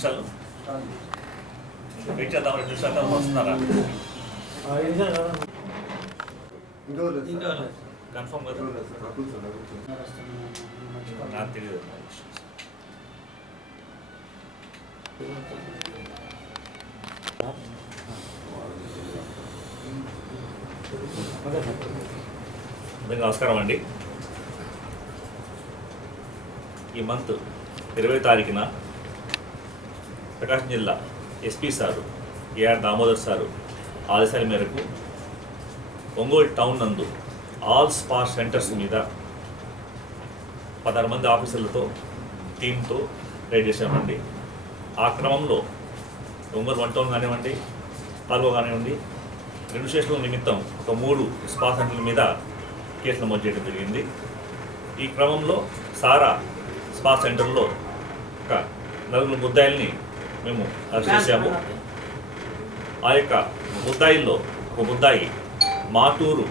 నిమిషాలు వెయిట్ చేద్దాం. 2 నిమిషాలు వస్తున్నారా? కన్ఫర్మ్ కదా? నాకు తెలియదు. నమస్కారం అండి. ఈ మంత్ 20వ తారీఖున ప్రకాశం జిల్లా SP sir AR Damodar sir ఆదేశాల మేరకు ఒంగోలు టౌన్ నందు ఆల్ స్పా సెంటర్స్ మీద 16 మంది ఆఫీసర్లతో టీంతో రైడ్ చేశామండి. ఆ క్రమంలో ఒంగోలు 1 టౌన్ కానివ్వండి, పాల్గో కానివ్వండి, 2 స్టేషన్ల నిమిత్తం ఒక 3 స్పా సెంటర్ల మీద కేసు నమోదు చేయడం జరిగింది. ఈ క్రమంలో సారా స్పా సెంటర్లో ఒక 4 ముద్దాయిల్ని మేము అరెస్ట్ చేశాము. ఆ యొక్క ముద్దాయిల్లో ఒక ముద్దాయి మాటూరు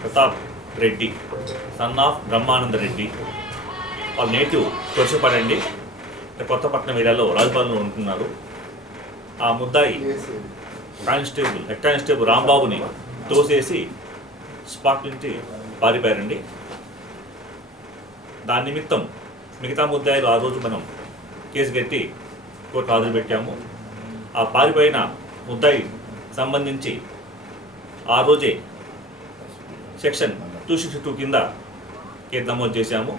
ప్రతాప్ రెడ్డి, సన్ ఆఫ్ బ్రహ్మానంద రెడ్డి. వాళ్ళ నేటివ్ తొరసపడండి, కొత్తపట్నం ఏరియాలో రాజపాలెంలో ఉంటున్నారు. ఆ ముద్దాయి హెడ్ కానిస్టేబుల్ రాంబాబుని తోసేసి స్పాట్ నుంచి పారిపోయారండి. దాని నిమిత్తం మిగతా ముద్దాయిలు ఆ రోజు మనం కేసు కట్టి కోర్టు హాజరు పెట్టాము. ఆ పారిపోయిన ముద్దాయి సంబంధించి ఆ రోజే సెక్షన్ 262 కింద కేసు నమోదు చేశాము.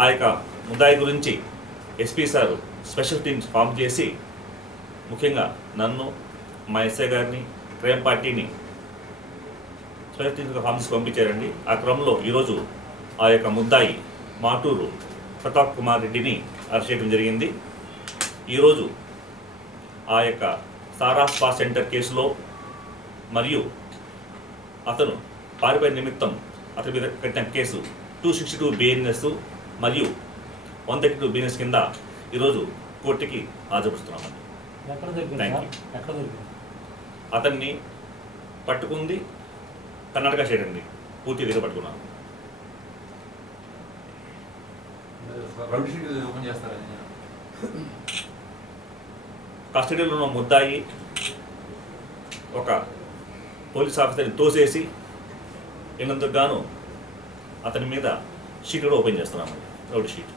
ఆ యొక్క ముద్దాయి గురించి SP sir special teams form చేసి ముఖ్యంగా నన్ను, మా ఎస్ఐ గారిని, క్రైమ్ పార్టీని స్పెషల్ టీమ్స్గా ఫామ్ చేసి పంపించారండి. ఆ క్రమంలో ఈరోజు ఆ యొక్క ముద్దాయి మాటూరు ప్రతాప్ కుమార్ రెడ్డిని అరెస్ట్ చేయడం జరిగింది. ఈరోజు ఆ యొక్క సారా స్పా సెంటర్ కేసులో మరియు అతను పారిపోయిన నిమిత్తం అతని మీద కట్టిన కేసు 262 BNS మరియు 132 BNS కింద ఈరోజు కోర్టుకి హాజరుపరుస్తున్నామండి. అతన్ని పట్టుకుంది కర్ణాటక స్టేట్ అండి, పూర్తి దగ్గర పట్టుకున్నాను. కస్టడీలో ఉన్న ముద్దాయి ఒక పోలీస్ ఆఫీసర్ని తోసేసి ఇన్నందుకు గాను అతని మీద షీట్ కూడా ఓపెన్ చేస్తున్నామండి, రౌడీ షీట్.